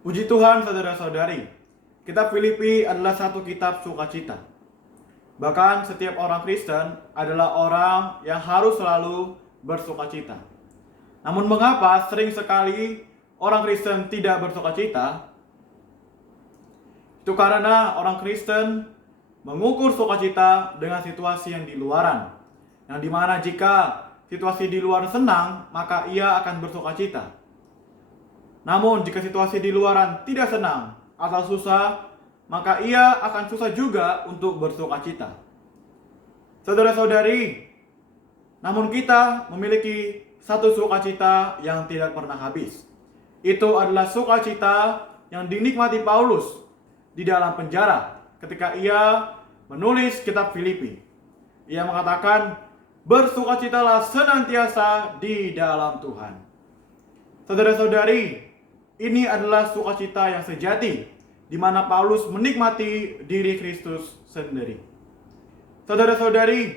Puji Tuhan saudara-saudari, kitab Filipi adalah satu kitab sukacita. Bahkan setiap orang Kristen adalah orang yang harus selalu bersukacita. Namun mengapa sering sekali orang Kristen tidak bersukacita? Itu karena orang Kristen mengukur sukacita dengan situasi yang di luaran. Yang dimana jika situasi di luar senang, maka ia akan bersukacita. Namun jika situasi di luaran tidak senang atau susah, maka ia akan susah juga untuk bersukacita. Saudara-saudari, namun kita memiliki satu sukacita yang tidak pernah habis. Itu adalah sukacita yang dinikmati Paulus di dalam penjara ketika ia menulis kitab Filipi. Ia mengatakan, bersukacitalah senantiasa di dalam Tuhan. Saudara-saudari, ini adalah sukacita yang sejati, di mana Paulus menikmati diri Kristus sendiri. Saudara-saudari,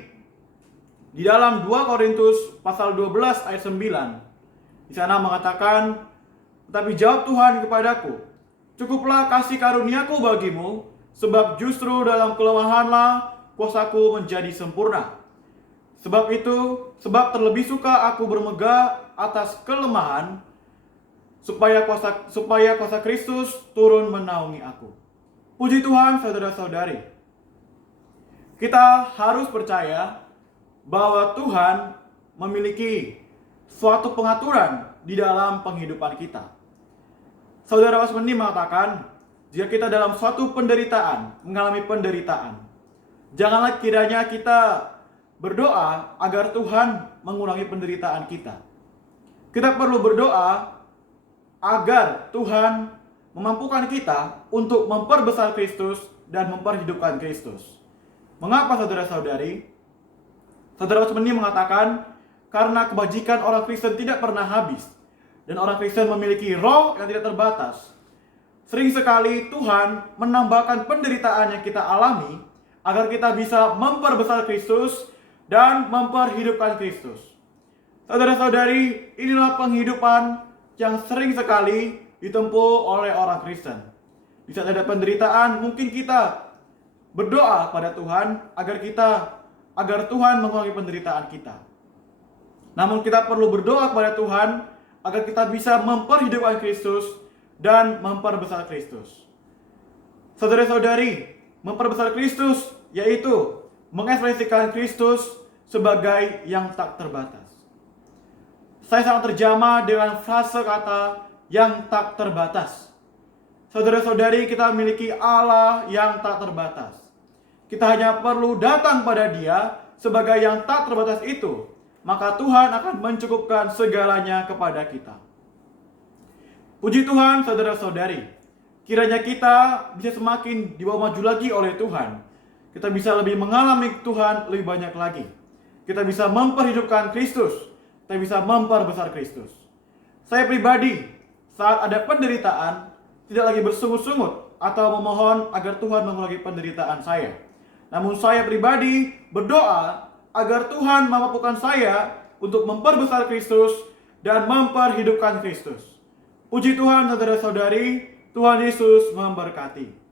di dalam 2 Korintus pasal 12 ayat 9, di sana mengatakan, tetapi jawab Tuhan kepadaku, cukuplah kasih karuniaku bagimu, sebab justru dalam kelemahanlah kuasaku menjadi sempurna. Sebab terlebih suka aku bermegah atas kelemahan, supaya kuasa Kristus turun menaungi aku. Puji Tuhan saudara-saudari. Kita harus percaya bahwa Tuhan memiliki suatu pengaturan di dalam penghidupan kita. Saudara Wasmeni mengatakan, jika kita dalam suatu penderitaan, mengalami penderitaan, janganlah kiranya kita berdoa agar Tuhan mengurangi penderitaan kita. Kita perlu berdoa agar Tuhan memampukan kita untuk memperbesar Kristus dan memperhidupkan Kristus. Mengapa saudara-saudari? Saudara Wasmeni mengatakan, karena kebajikan orang Kristen tidak pernah habis, dan orang Kristen memiliki roh yang tidak terbatas. Sering sekali Tuhan menambahkan penderitaan yang kita alami, agar kita bisa memperbesar Kristus dan memperhidupkan Kristus. Saudara-saudari, inilah penghidupan yang sering sekali ditempuh oleh orang Kristen. Di saat ada penderitaan, mungkin kita berdoa pada Tuhan agar Tuhan mengurangi penderitaan kita. Namun kita perlu berdoa kepada Tuhan agar kita bisa memperhidupkan Kristus dan memperbesar Kristus. Saudara-saudari, memperbesar Kristus yaitu mengekspresikan Kristus sebagai yang tak terbatas. Saya sangat terjamah dengan frase kata yang tak terbatas. Saudara-saudari, kita memiliki Allah yang tak terbatas. Kita hanya perlu datang pada Dia sebagai yang tak terbatas itu, maka Tuhan akan mencukupkan segalanya kepada kita. Puji Tuhan saudara-saudari, kiranya kita bisa semakin dibawa maju lagi oleh Tuhan. Kita bisa lebih mengalami Tuhan lebih banyak lagi. Kita bisa memperhidupkan Kristus. Kita bisa memperbesar Kristus. Saya pribadi, saat ada penderitaan, tidak lagi bersungut-sungut atau memohon agar Tuhan mengurangi penderitaan saya. Namun saya pribadi berdoa agar Tuhan memampukan saya untuk memperbesar Kristus dan memperhidupkan Kristus. Puji Tuhan saudara-saudari, Tuhan Yesus memberkati.